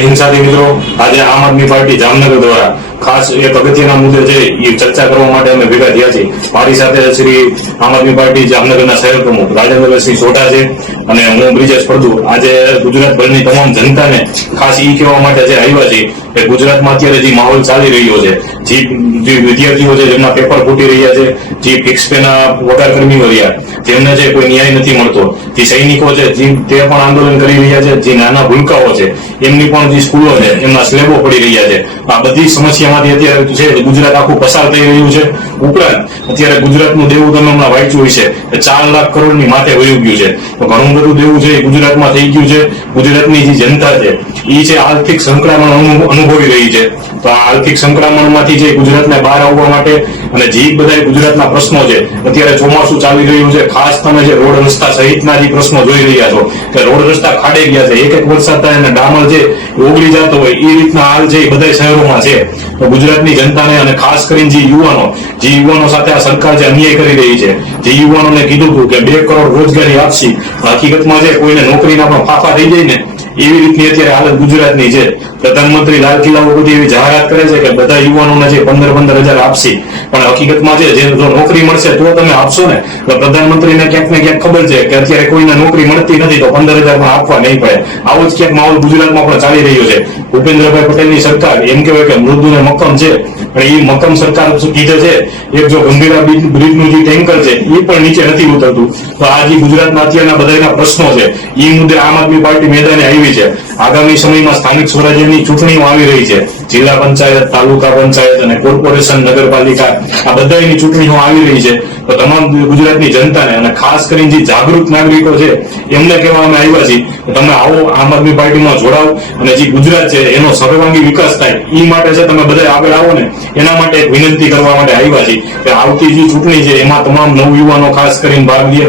હિંસાથી મિત્રો આજે આમ આદમી પાર્ટી જામનગર દ્વારા ખાસ એક અગત્યના મુદ્દે છે એ ચર્ચા કરવા માટે અમે ભેગા થયા છે મારી સાથે શ્રી આમ આદમી પાર્ટી જામનગરના શહેર પ્રમુખ રાજેન્દ્રસિંહ સોઢા છે અને હું બ્રિજેશ ફળદુ. આજે ગુજરાતભરની તમામ જનતાને ખાસ ઈ કહેવા માટે જે આવ્યા છે કે ગુજરાતમાં અત્યારે જે માહોલ ચાલી રહ્યો છે, જે વિદ્યાર્થીઓ છે જેમના પેપર ફૂટી રહ્યા છે, જે ફિક્સ પેના કર્મીઓ રહ્યા જેમને જે કોઈ ન્યાય નથી મળતો. જે સૈનિકો છે, જે તે પણ આંદોલન કરી રહ્યા છે, જે નાના ભૂલકાઓ છે, એમની પણ જે સ્કૂલો છે, એમના સ્લેબો પડી રહ્યા છે. આ બધી સમસ્યામાંથી અત્યારે છે ગુજરાત આખું પસાર થઈ રહ્યું છે, ઉપરાંત અત્યારે ગુજરાતનું દેવું તમે હમણાં વાંચ્યું હશે કે ચાર લાખ કરોડની માથે વયું ગયું છે. તો ઘણું બધું દેવું છે એ ગુજરાતમાં થઈ ગયું છે. ગુજરાતની જે જનતા છે એ છે આર્થિક સંક્રમણ અનુભવી રહી છે. તો આ આર્થિક સંક્રમણમાંથી જે ગુજરાતને બહાર આવવા માટે અને જે બધા ગુજરાતના પ્રશ્નો છે, અત્યારે ચોમાસું ચાલી રહ્યું છે, ખાસ તમે જે રોડ રસ્તા સહિતના જે પ્રશ્નો જોઈ રહ્યા છો, કે રોડ રસ્તા ખાડે ગયા છે, એક એક વરસાદ અને ડામર જે ઓગળી જતો હોય, એ રીતના હાલ એ બધા શહેરોમાં છે. તો ગુજરાતની જનતાને અને ખાસ કરીને જે યુવાનો જે યુવાનો સાથે આ સરકાર જે અન્યાય કરી રહી છે, જે યુવાનોને કીધું હતું કે બે કરોડ રોજગારી આપશી હકીકતમાં જે કોઈને નોકરીના પણ ફાફા થઈ જાય ને એવી રીતની અત્યારે હાલત ગુજરાતની છે. પ્રધાનમંત્રી લાલ કિલ્લા ઉપરથી એવી જાહેરાત કરે છે કે બધા યુવાનોને જે પંદર પંદર હજાર આપશે. પણ હકીકતમાં છે, જે જો નોકરી મળશે તો તમે આપશો ને? તો પ્રધાનમંત્રીને ક્યાંક ને ક્યાંક ખબર છે કે અત્યારે કોઈને નોકરી મળતી નથી તો પંદર હજાર પણ આપવા નહીં પડે. આવો જ ક્યાંક માહોલ ગુજરાતમાં પણ ચાલી રહ્યો છે. ભૂપેન્દ્રભાઈ પટેલની સરકાર એમ કહેવાય કે મૃદુ ને મક્કમ છે. પણ એ મક્કમ સરકાર કીધે છે, એક જો ગંભીરા બ્રિજનું જે ટેન્કર છે, એ પણ નીચે નથી ઉતરતું. તો આ જે ગુજરાતમાં અત્યારના બધાના પ્રશ્નો છે એ મુદ્દે આમ આદમી પાર્ટી મેદાને આવી છે. આગામી સમયમાં સ્થાનિક સ્વરાજ્યની ચૂંટણીઓ આવી રહી છે. જિલ્લા પંચાયત, તાલુકા પંચાયત અને કોર્પોરેશન, નગરપાલિકા આ બધાની ચૂંટણીઓ આવી રહી છે. તો તમામ ગુજરાતની જનતાને અને ખાસ કરીને જે જાગૃત નાગરિકો છે, એમને કહેવા અમે આવ્યા છીએ તમે આવો, આમ આદમી પાર્ટીમાં જોડાઓ અને જે ગુજરાત છે, એનો સર્વાંગી વિકાસ થાય. એ માટે છે તમે બધા આગળ આવો ને, એના માટે એક વિનંતી કરવા માટે આવ્યા છીએ કે આવતી જે ચૂંટણી છે, એમાં તમામ નવયુવાનો ખાસ કરીને ભાગ લે.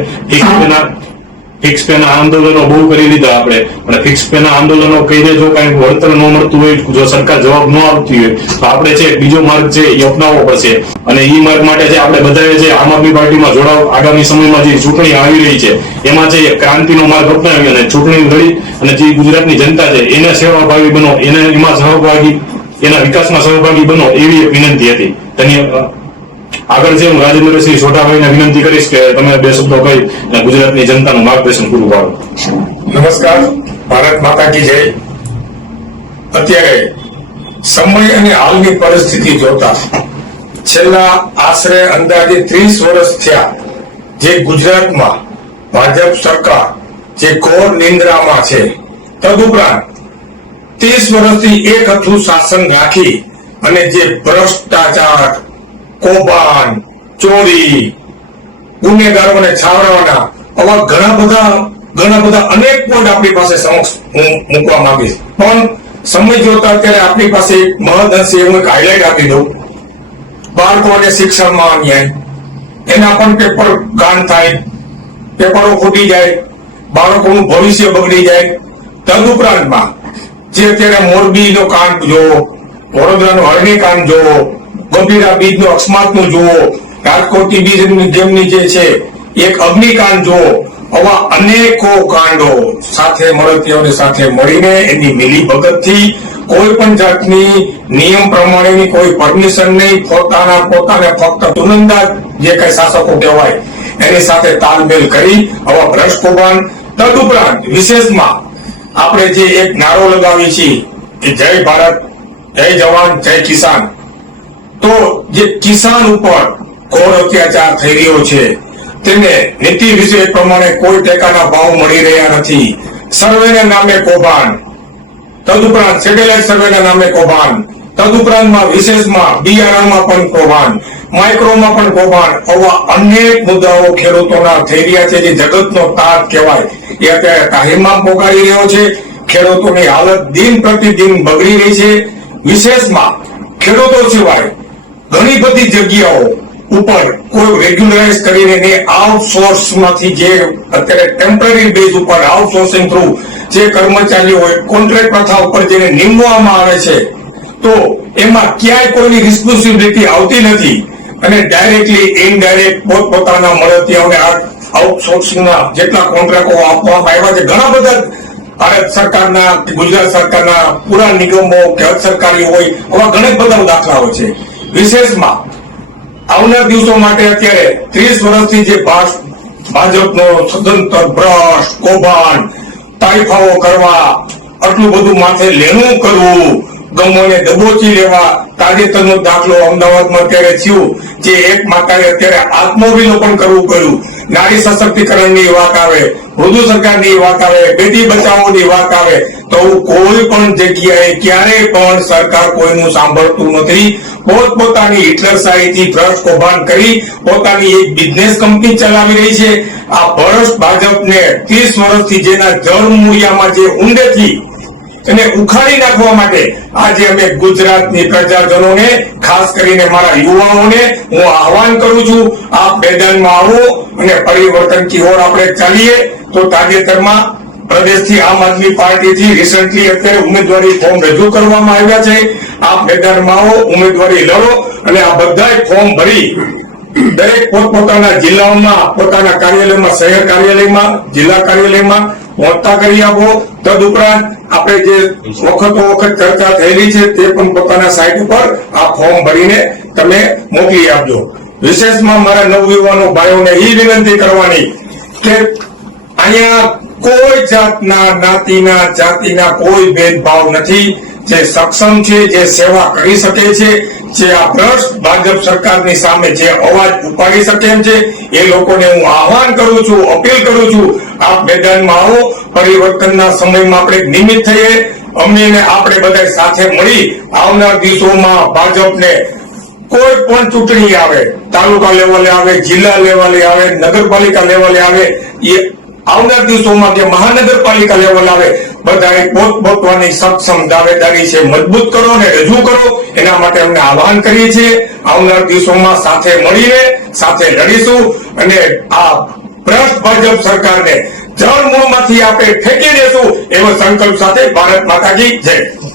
ફિક્સ પેના આંદોલનો બહુ કરી લીધા આપણે. અને ફિક્સ પેના આંદોલનો કરીને જો કઈ વળતર ન મળતું હોય, જો સરકાર જવાબ ન આપતી હોય, તો આપણે છે, બીજો માર્ગ છે, એ અપનાવવો પડશે. અને એ માર્ગ માટે છે આપણે બધાએ છે આમ આદમી પાર્ટીમાં જોડાવ, આગામી સમયમાં જે ચૂંટણી આવી રહી છે, એમાં છે ક્રાંતિનો માર્ગ અપનાવી અને ચૂંટણી લડી અને જે ગુજરાતની જનતા છે, એને સેવાભાવી બનો, એને એમાં સહભાગી, એના વિકાસમાં સહભાગી બનો એવી વિનંતી હતી. ધન્યવાદ. આગળ છે હું રાજેન્દ્રસિંહ સોઢાભાઈને વિનંતી કરીશ કે તમે બે શબ્દો કહી ગુજરાતની જનતાનું માર્ગદર્શન પૂરું પાડો. નમસ્કાર. ભારત માતા કી જય. અત્યારે સમય અને હાલની પરિસ્થિતિ જોતા છેલ્લા આશરે અંદાજે ત્રીસ વર્ષ થયા જે ગુજરાતમાં ભાજપ સરકાર જે ઘોર નિંદ્રામાં છે. તદુપરાંત ત્રીસ વર્ષથી એક હતું શાસન રાખી અને જે ભ્રષ્ટાચાર કૌભાંડ, ચોરી, ગુનેગારોને છાવરાવાના આવા ઘણા બધા ઘણા બધા અનેક પોઈન્ટ આપણી પાસે સમક્ષ હું મૂકવા માંગીશ. પણ સમય જોતા અત્યારે આપણી પાસે મહદઅંશે હું એક હાઇલાઇટ આપી દઉં. બાળકોને શિક્ષણમાં અન્યાય. એના પણ પેપર ગાન થાય પેપરો ખૂટી જાય, બાળકોનું ભવિષ્ય બગડી જાય. તદુપરાંતમાં જે અત્યારે મોરબીનો કાંડ જોવો, વડોદરાનો હરણી કાંડ જુઓ નો અકસ્માત અકસ્માતનું જુઓ. રાજકોટની બીજ જેમની જે છે, એક અગ્નિકાંડ જુઓ. આવા અનેકો કાંડો સાથે મળતીઓની સાથે મળીને એની મિલી ભગતથી કોઈ પણ જાતની નિયમ પ્રમાણેની કોઈ પરમિશન નહીં, પોતાના પોતાને ફક્ત તુનંદા જે કઈ શાસકો કહેવાય, એની સાથે તાલમેલ કરી આવા ભ્રષ્ટ કૌભાંડ તદુપરાંત વિશેષમાં આપણે જે એક નારો લગાવી છીએ કે જય ભારત, જય જવાન, જય કિસાન. તો જે કિસાન ઉપર ઘોર અત્યાચાર થઈ રહ્યો છે, તેને નીતિ વિષય પ્રમાણે કોઈ ટેકાના ભાવ મળી રહ્યા નથી. સર્વેના નામે કૌભાંડ. તદુપરાંત સેટેલાઇટ સર્વેના નામે કૌભાંડ. તદુપરાંતમાં વિશેષમાં બિયારણમાં પણ કૌભાંડ. માઇક્રોમાં પણ કૌભાંડ. આવા અનેક મુદ્દાઓ ખેડૂતોના થઈ રહ્યા છે, જે જગતનો તાત કહેવાય. એ અત્યારે તાહીમાં પોકારી રહ્યો છે. ખેડૂતોની હાલત દિન પ્રતિદિન બગડી રહી છે. વિશેષમાં ખેડૂતો સિવાય ઘણી બધી જગ્યાઓ ઉપર કોઈ રેગ્યુલરાઇઝ કરીને આઉટસોર્સમાંથી જે અત્યારે ટેમ્પરરી બેઝ ઉપર આઉટસોર્સિંગ થ્રુ જે કર્મચારીઓ હોય કોન્ટ્રાક્ટ પ્રથા ઉપર જેને નિમવામાં આવે છે, તો એમાં ક્યાંય કોઈની રિસ્પોન્સિબિલિટી આવતી નથી. અને ડાયરેક્ટલી ઇનડાયરેક્ટ પોતપોતાના મળતિયાઓને આ આઉટસોર્સિંગના જેટલા કોન્ટ્રાક્ટો આપવામાં આવ્યા છે. ઘણા બધા ભારત સરકારના, ગુજરાત સરકારના પૂરા નિગમો કે સરકારી હોય, આવા ઘણા બધા દાખલાઓ છે. વિશેષમાં આવનાર દિવસો માટે અત્યારે ત્રીસ વર્ષથી જે ભાજપનો સ્વતંત્ર બ્રશ કૌભાંડ તારીફાઓ કરવા આટલું બધું માથે લેણું કરવું, ગમોને દબોચી લેવા તાજેતરનો દાખલો અમદાવાદમાં અત્યારે થયું, જે એક માતાએ અત્યારે આત્મવિલોપન કરવું પડ્યું. નારી સશક્તિકરણની વાત આવે મૃદુ સરકારની વાત આવે, બેટી બચાવોની વાત આવે તો કોઈ પણ જગ્યાએ ક્યારેય પણ સરકાર કોઈનું સાંભળતું નથી. પોતપોતાની હિટલરશાહીથી ભ્રષ્ટ કૌભાંડ કરી પોતાની એક બિઝનેસ કંપની ચલાવી રહી છે. આ ભ્રષ્ટ ભાજપને ત્રીસ વર્ષથી જેના જળ જે ઊંડેથી એને ઉખાડી નાખવા માટે આજે અમે ગુજરાતની પ્રજાજનોને, ખાસ કરીને મારા યુવાઓને, હું આહવાન કરું છું, આપ મેદાનમાં આવો અને પરિવર્તનની ઓર આપણે ચાલીએ. તો તાજેતરમાં પ્રદેશથી આમ આદમી પાર્ટીથી રિસન્ટલી અત્યારે ઉમેદવારી ફોર્મ રજૂ કરવામાં આવ્યા છે. આપ મેદાનમાં આવો, ઉમેદવારી લડો અને આ બધા ફોર્મ ભરી દરેક પોતપોતાના જિલ્લાઓમાં, પોતાના કાર્યાલયમાં, શહેર કાર્યાલયમાં, જિલ્લા કાર્યાલયમાં પહોંચતા કરી આપો. તદુપરાંત આપણે જે વખતો વખત ચર્ચા થયેલી છે તે પણ પોતાના સાઇટ ઉપર આ ફોર્મ ભરીને તમે મોકલી આપજો. વિશેષમાં મારા નવયુવાનો ભાઈઓને એ વિનંતી કરવાની કે અહીંયા કોઈ જાતના જ્ઞાતિના, જાતિના કોઈ ભેદભાવ નથી. જે સક્ષમ છે, જે સેવા કરી શકે છે, જે આ ભ્રષ્ટ ભાજપ સરકારની સામે જે અવાજ ઉપાડી શકે એમ છે, એ લોકોને હું આહવાન કરું છું, અપીલ કરું છું, આપ મેદાનમાં આવો. પરિવર્તનના સમયમાં આપણે નિમિત્ત થઈએ. અમને આપણે બધા સાથે મળી આવનાર દિવસોમાં ભાજપને કોઈ પણ ચૂંટણી આવે, તાલુકા લેવલે આવે, જિલ્લા લેવલે આવે, નગરપાલિકા લેવલે આવે, એ આવનાર દિવસોમાં જે મહાનગરપાલિકા લેવલ આવે, બધાએ પોતપોતાની સક્ષમ દાવેદારી છે, મજબૂત કરો અને રજૂ કરો. એના માટે અમને આહવાન કરીએ છીએ. આવનાર દિવસોમાં સાથે મળીને, સાથે લડીશું અને આ ભ્રષ્ટ ભાજપ સરકારને જળ મૂળમાંથી આપણે ફેંકી દેશું એવો સંકલ્પ સાથે ભારત માતાજી, જય.